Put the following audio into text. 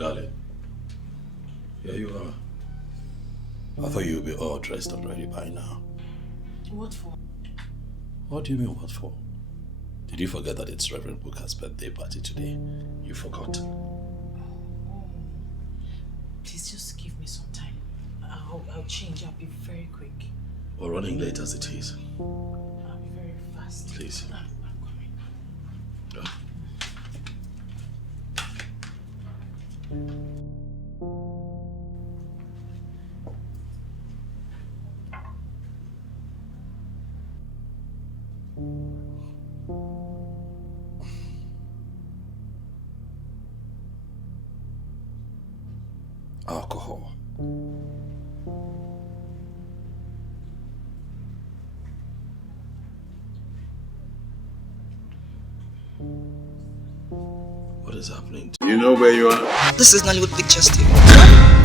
Darling, here you are. I thought you'd be all dressed up ready by now. What for? What do you mean, what for? Did you forget that it's Reverend Booker's birthday party today? You forgot. Oh. Please just give me some time. I'll change. I'll be very quick. We're running late as it is. I'll be very fast. Please. I'm coming. Go. Alcohol. What is happening? You know where you are? This is Nollywood Pictures TV.